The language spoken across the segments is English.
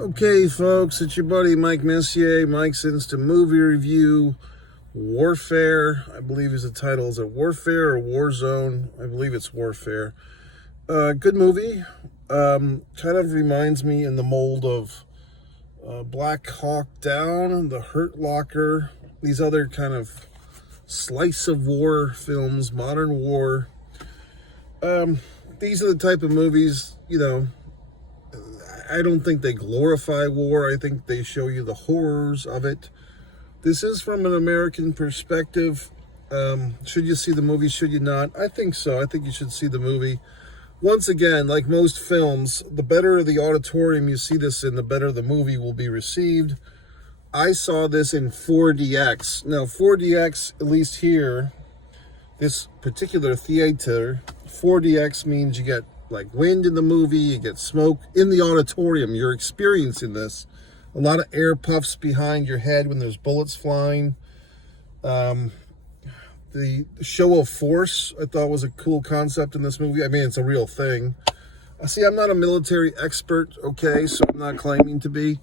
Okay, folks, it's your buddy Mike Messier. Mike's Instant Movie Review. Warfare, I believe is the title. Is it Warfare or Warzone? I believe it's Warfare. Good movie. Kind of reminds me in the mold of Black Hawk Down, The Hurt Locker, these other kind of slice of war films, modern war. These are the type of movies, I don't think they glorify war. I think they show you the horrors of it. This is from an American perspective. Should you see the movie? Should you not? I think so. I think you should see the movie. Once again, like most films, the better the auditorium you see this in, the better the movie will be received. I saw this in 4DX. Now, 4DX, at least here, this particular theater, 4DX means you get like wind in the movie, you get smoke in the auditorium. You're experiencing this. A lot of air puffs behind your head when there's bullets flying. The show of force, I thought, was a cool concept in this movie. I mean, it's a real thing. See, I'm not a military expert, okay, so I'm not claiming to be.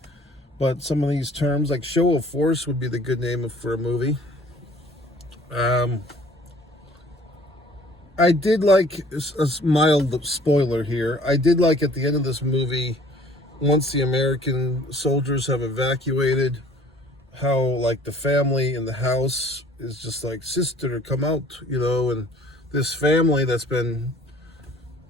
But some of these terms, like show of force, would be the good name for a movie. I did like a mild spoiler here. I did like at the end of this movie, once the American soldiers have evacuated, how like the family in the house is just like, sister, come out, and this family that's been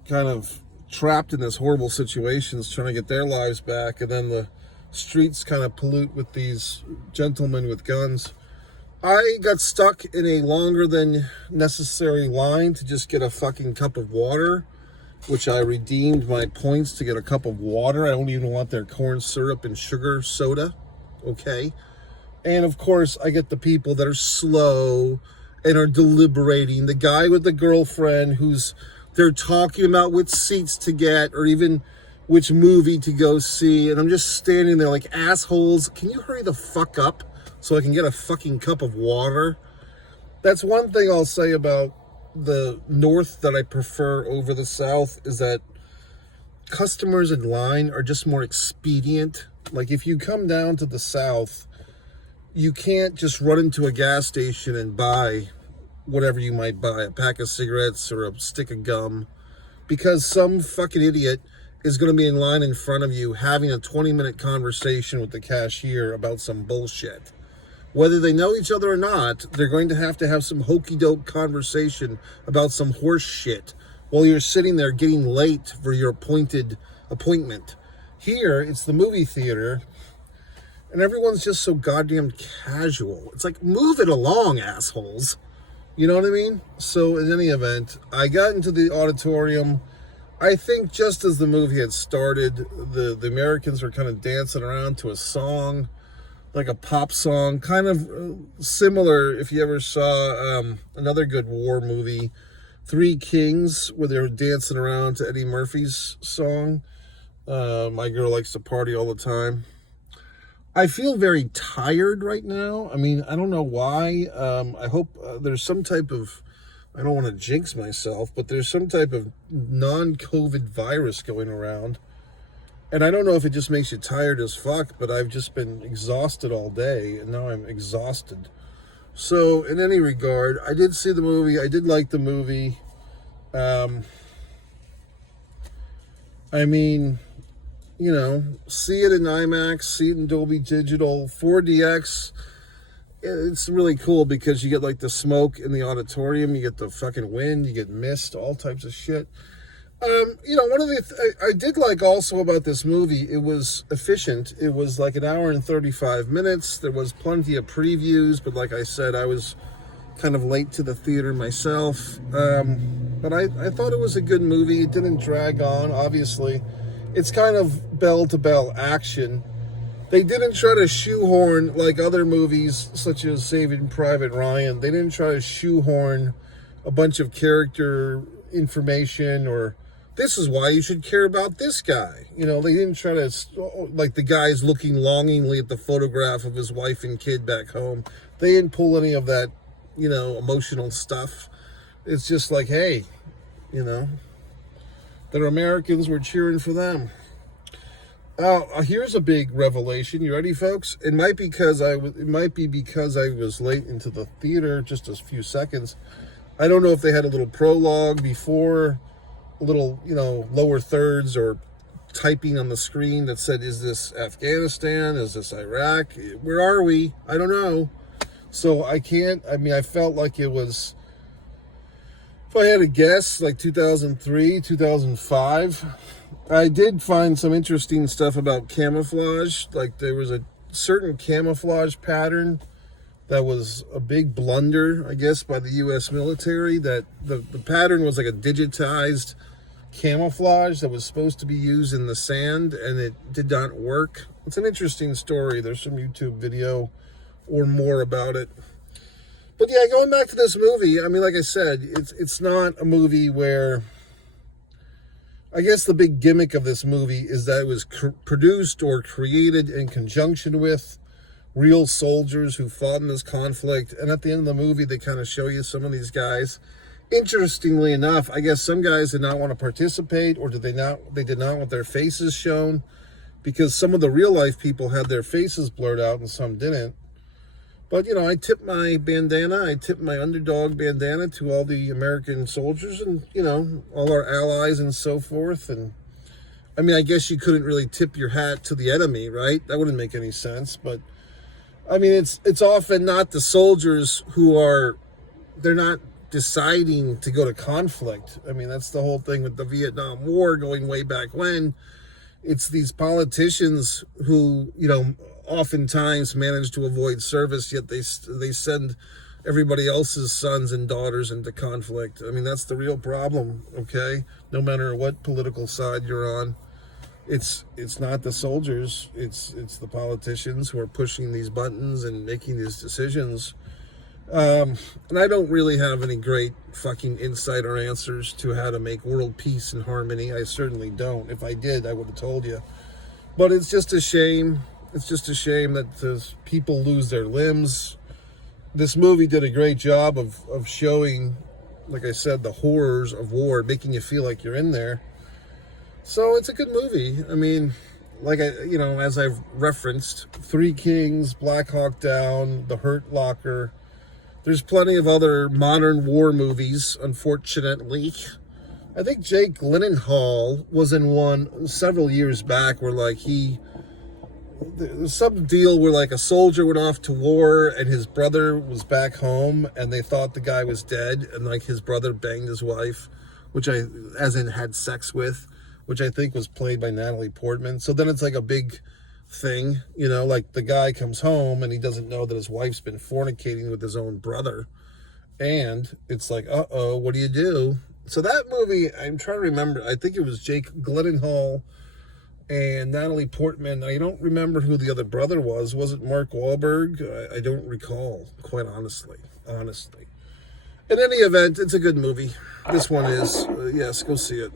kind of trapped in this horrible situation is trying to get their lives back, and then the streets kind of pollute with these gentlemen with guns. I got stuck in a longer than necessary line to just get a fucking cup of water, which I redeemed my points to get a cup of water. I don't even want their corn syrup and sugar soda, okay? And of course, I get the people that are slow and are deliberating. The guy with the girlfriend they're talking about which seats to get or even which movie to go see. And I'm just standing there like, assholes, can you hurry the fuck up so I can get a fucking cup of water? That's one thing I'll say about the North that I prefer over the South, is that customers in line are just more expedient. Like if you come down to the South, you can't just run into a gas station and buy whatever you might buy, a pack of cigarettes or a stick of gum, because some fucking idiot is going to be in line in front of you having a 20-minute conversation with the cashier about some bullshit. Whether they know each other or not, they're going to have some hokey-doke conversation about some horse shit while you're sitting there getting late for your appointed appointment. Here, it's the movie theater, and everyone's just so goddamn casual. It's like, move it along, assholes. You know what I mean? So, in any event, I got into the auditorium. I think just as the movie had started, the Americans were kind of dancing around to a song, like a pop song, kind of similar if you ever saw another good war movie, Three Kings, where they were dancing around to Eddie Murphy's song, My Girl Likes to Party All the Time. I feel very tired right now. I mean, I don't know why. I hope there's some type of, I don't want to jinx myself, but there's some type of non-COVID virus going around. And I don't know if it just makes you tired as fuck, but I've just been exhausted all day, and now I'm exhausted. So, in any regard, I did see the movie. I did like the movie. I mean, see it in IMAX, see it in Dolby Digital, 4DX. It's really cool because you get like the smoke in the auditorium, you get the fucking wind, you get mist, all types of shit. One of the I did like also about this movie, it was efficient. It was like an hour and 35 minutes. There was plenty of previews, but like I said, I was kind of late to the theater myself. But I thought it was a good movie. It didn't drag on, obviously. It's kind of bell-to-bell action. They didn't try to shoehorn, like other movies, such as Saving Private Ryan, they didn't try to shoehorn a bunch of character information or this is why you should care about this guy. They didn't try to, like the guy's looking longingly at the photograph of his wife and kid back home. They didn't pull any of that, emotional stuff. It's just like, hey, that Americans were cheering for them. Here's a big revelation. You ready, folks? It might be because I was late into the theater, just a few seconds. I don't know if they had a little prologue before, a little, lower thirds or typing on the screen that said, "Is this Afghanistan? Is this Iraq? Where are we?" I don't know. So I can't. I mean, I felt like it was. If I had to guess, like 2003, 2005. I did find some interesting stuff about camouflage. Like there was a certain camouflage pattern that was a big blunder, I guess, by the U.S. military. That the pattern was like a digitized camouflage that was supposed to be used in the sand, and it did not work. It's an interesting story. There's some YouTube video or more about it. But yeah, going back to this movie, I mean, like I said, it's not a movie where... I guess the big gimmick of this movie is that it was produced or created in conjunction with real soldiers who fought in this conflict. And at the end of the movie, they kind of show you some of these guys. Interestingly enough, I guess some guys did not want to participate, or they did not want their faces shown, because some of the real life people had their faces blurred out and some didn't. But, I tipped my bandana, I tipped my underdog bandana to all the American soldiers and, all our allies and so forth. And, I mean, I guess you couldn't really tip your hat to the enemy, right? That wouldn't make any sense. But, I mean, it's often not the soldiers they're not deciding to go to conflict. I mean, that's the whole thing with the Vietnam War going way back when. It's these politicians who, oftentimes manage to avoid service, yet they send everybody else's sons and daughters into conflict. I mean, that's the real problem, okay? No matter what political side you're on, it's not the soldiers, it's the politicians who are pushing these buttons and making these decisions. And I don't really have any great fucking insight or answers to how to make world peace and harmony. I certainly don't. If I did, I would have told you. But it's just a shame. It's just a shame that people lose their limbs. This movie did a great job of showing, like I said, the horrors of war, making you feel like you're in there. So it's a good movie. I mean, as I've referenced, Three Kings, Black Hawk Down, The Hurt Locker. There's plenty of other modern war movies, unfortunately. I think Jake Gyllenhaal was in one several years back where there's some deal where a soldier went off to war and his brother was back home and they thought the guy was dead, and his brother banged his wife, had sex with, which I think was played by Natalie Portman. So then it's a big thing, the guy comes home and he doesn't know that his wife's been fornicating with his own brother, and it's uh-oh, what do you do? So that movie, I'm trying to remember, I think it was Jake Gyllenhaal and Natalie Portman. I don't remember who the other brother was. Was it Mark Wahlberg? I don't recall, quite honestly. In any event, it's a good movie. This one is. Yes, go see it.